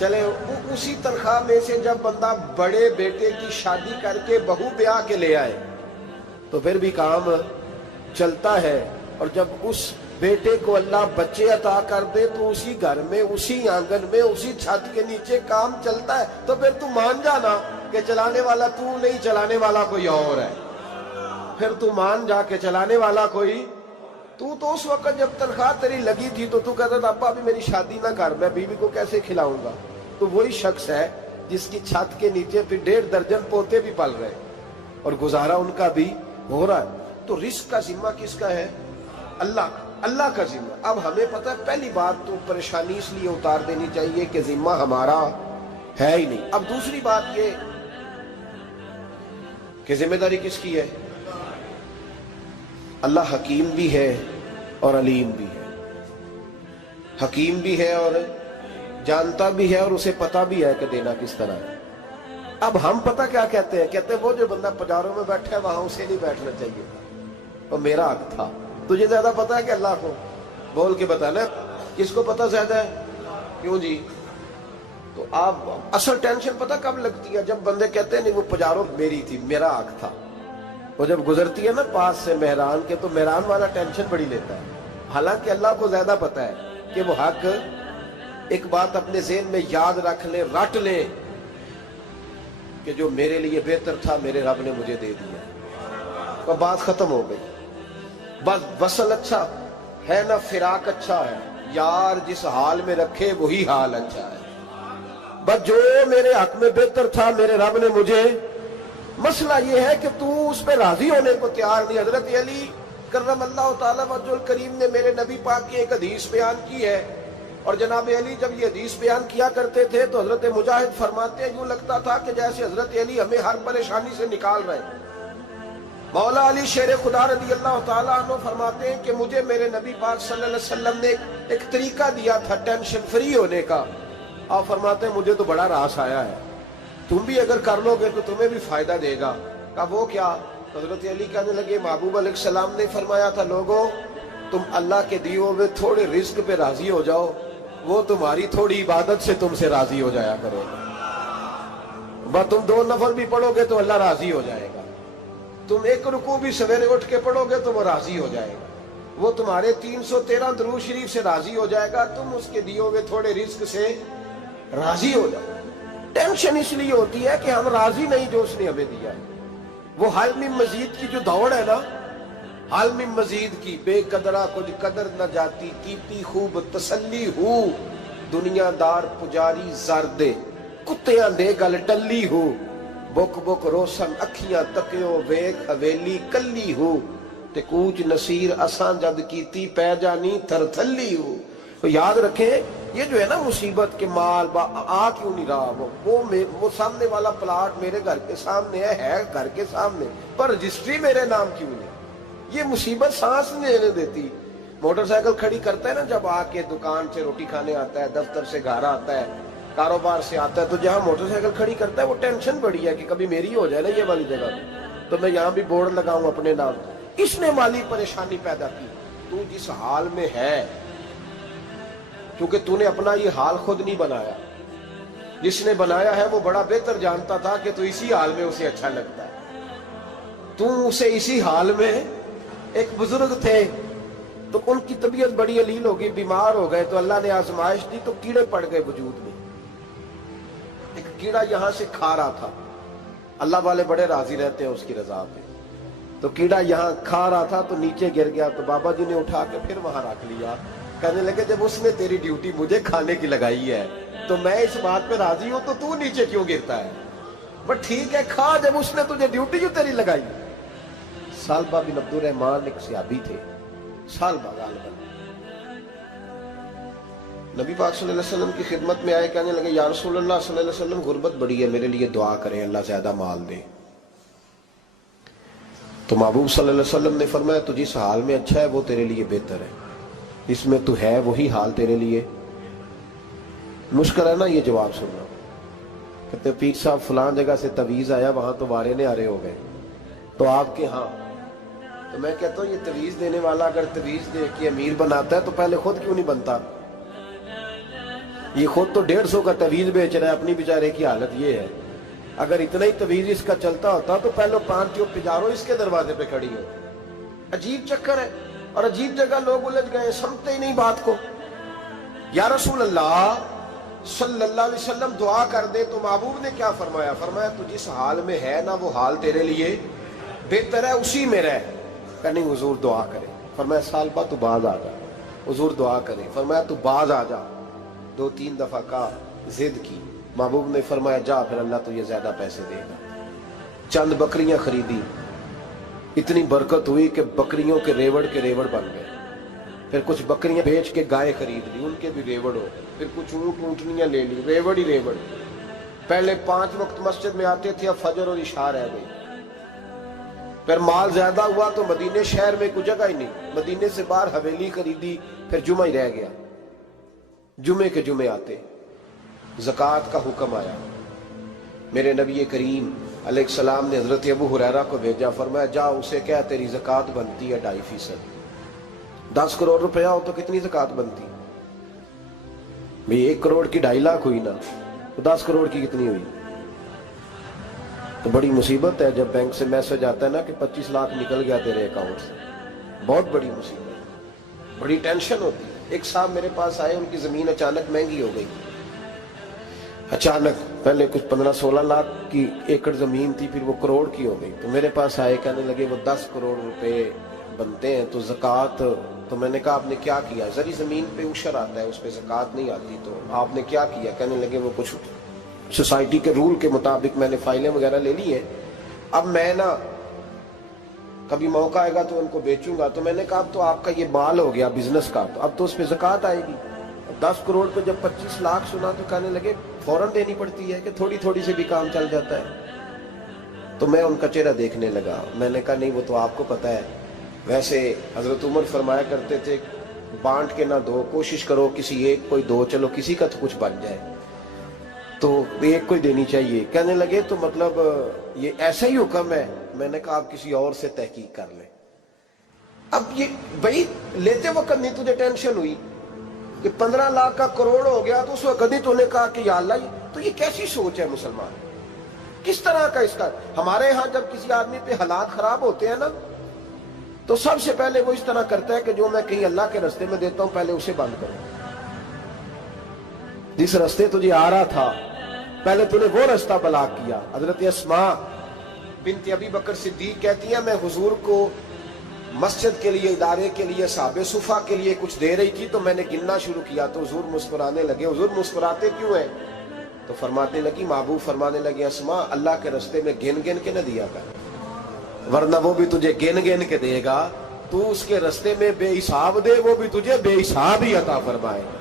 چلے اسی تنخواہ میں سے جب بندہ بڑے بیٹے کی شادی کر کے بہو بیاہ کے لے آئے تو پھر بھی کام چلتا ہے، اور جب اس بیٹے کو اللہ بچے عطا کر دے تو اسی گھر میں، اسی آنگن میں، اسی چھت کے نیچے کام چلتا ہے۔ تو پھر تو مان جانا کہ چلانے والا تو نہیں، چلانے والا کوئی اور ہے۔ پھر تو مان جا کے چلانے والا کوئی تو اس وقت جب تنخواہ تیری لگی تھی تو کہتا تھا ابا ابھی میری شادی نہ کر، میں بیوی کو کیسے کھلاؤں گا؟ تو وہی شخص ہے جس کی چھت کے نیچے پھر 1.5 درجن پوتے بھی پل رہے اور گزارا ان کا بھی ہو رہا ہے۔ تو رزق کا ذمہ کس کا ہے؟ اللہ کا ذمہ۔ اب ہمیں پتہ ہے پہلی بات تو پریشانی اس لیے اتار دینی چاہیے کہ ذمہ ہمارا ہے ہی نہیں۔ اب دوسری بات یہ کہ ذمہ داری کس کی ہے؟ اللہ حکیم بھی ہے اور علیم بھی ہے، حکیم بھی ہے اور جانتا بھی ہے اور اسے پتہ بھی ہے کہ دینا کس طرح ہے۔ اب ہم پتہ کیا کہتے ہیں وہ جو بندہ پجاروں میں بیٹھا ہے وہاں اسے نہیں بیٹھنا چاہیے تھا، وہ میرا حق تھا۔ تجھے زیادہ پتہ ہے کہ اللہ کو؟ بول کے بتانا کس کو پتہ زیادہ ہے؟ کیوں جی؟ تو آپ اصل ٹینشن پتہ کب لگتی ہے؟ جب بندے کہتے ہیں نہیں وہ پجاروں میری تھی، میرا حق تھا۔ وہ جب گزرتی ہے نا پاس سے مہران کے تو مہران والا ٹینشن بڑی لیتا ہے، حالانکہ اللہ کو زیادہ پتہ ہے کہ وہ حق۔ ایک بات اپنے ذہن میں یاد رکھ لیں، رٹ لیں کہ جو میرے لیے بہتر تھا میرے رب نے مجھے دے دیا، تو بات ختم ہو گئی۔ بس وصل اچھا ہے نہ فراق اچھا ہے، یار جس حال میں رکھے وہی حال اچھا ہے۔ بس جو میرے حق میں بہتر تھا میرے رب نے مجھے، مسئلہ یہ ہے کہ تو اس پہ راضی ہونے کو تیار نہیں۔ حضرت علی کرم اللہ تعالیٰ وجہ الکریم نے میرے نبی پاک کی ایک حدیث بیان کی ہے، اور جناب علی جب یہ حدیث بیان کیا کرتے تھے تو حضرت مجاہد فرماتے ہیں یوں لگتا تھا کہ جیسے حضرت علی ہمیں ہر پریشانی سے نکال رہے ہیں۔ مولا علی شیر خدا رضی اللہ تعالیٰ عنہ فرماتے ہیں کہ مجھے میرے نبی پاک صلی اللہ علیہ وسلم نے ایک طریقہ دیا تھا ٹینشن فری ہونے کا۔ آپ فرماتے ہیں مجھے تو بڑا راس آیا ہے، تم بھی اگر کر لو گے تو تمہیں بھی فائدہ دے گا۔ کہا وہ کیا؟ حضرت علی کہنے لگے محبوب علیہ السلام نے فرمایا تھا لوگوں تم اللہ کے دیے ہوئے تھوڑے رزق پہ راضی ہو جاؤ، وہ تمہاری تھوڑی عبادت سے تم سے راضی ہو جایا کرے گا۔ بس تم 2 نفل بھی پڑھو گے تو اللہ راضی ہو جائے گا، تم 1 رکوع بھی سویرے اٹھ کے پڑھو گے تو وہ راضی ہو جائے گا، وہ تمہارے 313 درود شریف سے راضی ہو جائے گا، تم اس کے دیے ہوئے تھوڑے رزق سے راضی ہو جاؤ۔ ٹینشن اس لیے ہوتی ہے کہ ہم راضی نہیں جو اس نے ہمیں دیا ہے۔ وہ حال میں مزید کی جو دوڑ ہے نا، حال میں مزید کی، بے قدرہ کچھ قدر نہ جاتی، کیتی خوب تسلی ہو، دنیا دار پجاری زردے کتیاں دے گل ٹلی ہو، بک بک روشن اکھیاں تکیو ویک حویلی کلی ہو، تے کوچ نصیر اساں جد کیتی پہ جانی تھر تھلی ہو۔ تو یاد رکھیں یہ جو ہے نا مصیبت کے مال آ کیوں نہیں رہا، وہ سامنے والا پلاٹ میرے گھر کے سامنے ہے گھر کے سامنے، پر رجسٹری میرے نام کیوں نہیں؟ یہ مصیبت سانس نہیں لینے دیتی۔ موٹر سائیکل کھڑی کرتا ہے نا جب آ کے دکان سے روٹی کھانے آتا ہے، دفتر سے گھر آتا ہے، کاروبار سے آتا ہے، تو جہاں موٹر سائیکل کھڑی کرتا ہے وہ ٹینشن بڑی ہے کہ کبھی میری ہو جائے نا یہ والی جگہ، تو میں یہاں بھی بورڈ لگاؤں اپنے نام۔ اس نے مالی پریشانی پیدا کی۔ تو جس حال میں ہے، کیونکہ تو نے اپنا یہ حال خود نہیں بنایا، جس نے بنایا ہے وہ بڑا بہتر جانتا تھا کہ تو اسی حال میں اسے اچھا لگتا ہے۔ تو اسے اسی حال میں، ایک بزرگ تھے تو ان کی طبیعت بڑی علیل ہو گئی، بیمار ہو گئے، تو اللہ نے آزمائش دی تو کیڑے پڑ گئے وجود میں۔ ایک کیڑا یہاں سے کھا رہا تھا، اللہ والے بڑے راضی رہتے ہیں اس کی رضا پہ، تو کیڑا یہاں کھا رہا تھا تو نیچے گر گیا، تو بابا جی نے اٹھا کے پھر وہاں رکھ لیا، کہنے لگے جب اس نے تیری ڈیوٹی مجھے کھانے کی لگائی ہے تو میں اس بات پہ راضی ہوں، تو نیچے کیوں گرتا ہے؟ بٹ ٹھیک ہے کھا، جب اس نے تجھے ڈیوٹی جو تیری لگائی۔ سالبہ بن عبد الرحمن ایک صحابی تھے، سالبہ غالباً نبی پاک صلی اللہ علیہ وسلم کی خدمت میں آئے، کہنے لگے یا رسول اللہ صلی اللہ علیہ وسلم غربت بڑی ہے، میرے لیے دعا کریں اللہ زیادہ مال دے۔ تو محبوب صلی اللہ علیہ وسلم نے فرمایا تو جس حال میں اچھا ہے وہ تیرے لیے بہتر ہے، اس میں تو ہے وہی حال تیرے لیے۔ مشکل ہے نا یہ جواب سننا، کہتے پیر صاحب فلان جگہ سے تویز آیا، وہاں تو وارے نے آرے ہو گئے، تو آپ کے ہاں، تو میں کہتا ہوں یہ تویز دینے والا اگر تویز دے کے امیر بناتا ہے تو پہلے خود کیوں نہیں بنتا؟ یہ خود تو 150 کا تویز بیچ رہا ہے، اپنی بیچارے کی حالت یہ ہے۔ اگر اتنا ہی تویز اس کا چلتا ہوتا تو پہلے 5 ٹیوب پجارو اس کے دروازے پہ کھڑی ہو۔ عجیب چکر ہے اور عجیب جگہ لوگ الجھ گئے، سمجھتے ہی نہیں بات کو۔ یا رسول اللہ صلی اللہ علیہ وسلم دعا کر دے تو محبوب نے کیا فرمایا؟ فرمایا تو جس حال میں ہے نا وہ حال تیرے لیے بہتر ہے، اسی میں رہ۔ کہ نہیں حضور دعا کرے۔ فرمایا سال بعد تو باز آ جا۔ حضور دعا کرے۔ فرمایا تو باز آ جا۔ 2-3 دفعہ کا ضد کی، محبوب نے فرمایا جا پھر اللہ تجھے زیادہ پیسے دے گا۔ چند بکریاں خریدی، اتنی برکت ہوئی کہ بکریوں کے ریوڑ بن گئے۔ پھر کچھ بکریاں بیچ کے گائے خرید لی، ان کے بھی ریوڑ ہو گئے۔ پھر کچھ اونٹنیاں لے لی، ریوڑ ہی ریوڑ۔ پہلے 5 وقت مسجد میں آتے تھے، اب فجر اور عشاء رہ گئی۔ پھر مال زیادہ ہوا تو مدینے شہر میں کوئی جگہ ہی نہیں، مدینے سے باہر حویلی خریدی، پھر جمعہ ہی رہ گیا۔ جمعے کے جمعے آتے، زکوٰۃ کا حکم آیا۔ میرے نبی کریم علیہ السلام نے حضرت ابو ہریرہ کو بھیجا، فرمایا جا اسے کہہ تیری زکوٰۃ بنتی ہے 2.5%۔ 10 کروڑ روپیہ ہو تو کتنی زکوٰۃ بنتی؟ بھئی 1 کروڑ کی 2.5 لاکھ ہوئی نا، تو 10 کروڑ کی کتنی ہوئی؟ تو بڑی مصیبت ہے جب بینک سے میسج آتا ہے نا کہ 25 لاکھ نکل گیا تیرے اکاؤنٹ سے، بہت بڑی مصیبت، بڑی ٹینشن ہوتی ہے۔ ایک صاحب میرے پاس آئے، ان کی زمین اچانک مہنگی ہو گئی، اچانک پہلے کچھ 15-16 لاکھ کی ایکڑ زمین تھی، پھر وہ کروڑ کی ہو گئی۔ تو میرے پاس آئے، کہنے لگے وہ 10 کروڑ روپے بنتے ہیں تو زکوٰۃ، تو میں نے کہا آپ نے کیا کیا؟ زری زمین پہ عشر آتا ہے، اس پہ زکوٰۃ نہیں آتی، تو آپ نے کیا کیا؟ کہنے لگے وہ کچھ سوسائٹی کے رول کے مطابق میں نے فائلیں وغیرہ لے لی ہیں، اب میں نا کبھی موقع آئے گا تو ان کو بیچوں گا۔ تو میں نے کہا اب تو آپ کا یہ مال ہو گیا بزنس کا، تو اب تو اس پہ زکوٰۃ آئے گی۔ 10 کروڑ پہ جب 25 لاکھ سنا تو کہنے لگے فوراً دینی پڑتی ہے کہ تھوڑی تھوڑی سے بھی کام چل جاتا ہے؟ تو میں ان کا چہرہ دیکھنے لگا، میں نے کہا نہیں وہ تو آپ کو پتا ہے، ویسے حضرت عمر فرمایا کرتے تھے بانٹ کے نہ دو، کوشش کرو کسی ایک کو دو، چلو کسی کا تو کچھ بن جائے، تو ایک کو دینی چاہیے۔ کہنے لگے تو مطلب یہ ایسا ہی حکم ہے؟ میں نے کہا آپ کسی اور سے تحقیق کر لیں۔ اب یہ بھائی لیتے وقت نہیں تجھے ٹینشن ہوئی کہ 15 لاکھ کا کروڑ ہو گیا، تو اس وقت نہیں تو نے کہا کہ یا اللہ، تو یہ کیسی سوچ ہے مسلمان؟ کس طرح کا اس کا؟ ہمارے ہاں جب کسی آدمی پہ حالات خراب ہوتے ہیں نا، تو سب سے پہلے وہ اس طرح کرتا ہے کہ جو میں کہیں اللہ کے رستے میں دیتا ہوں پہلے اسے بند کروں۔ جس رستے تجھے آ رہا تھا پہلے تو نے وہ رستہ بلاک کیا۔ حضرت اسماء بنت ابی بکر صدیق کہتی ہیں میں حضور کو مسجد کے لیے، ادارے کے لیے، صحابہ صفہ کے لیے کچھ دے رہی تھی، تو میں نے گننا شروع کیا تو حضور مسکرانے لگے۔ حضور مسکراتے کیوں ہیں؟ تو فرمانے لگی، محبوب فرمانے لگے اسماء اللہ کے رستے میں گن گن کے نہ دیا کر، ورنہ وہ بھی تجھے گن گن کے دے گا، تو اس کے رستے میں بے حساب دے، وہ بھی تجھے بے حساب ہی عطا فرمائے گا۔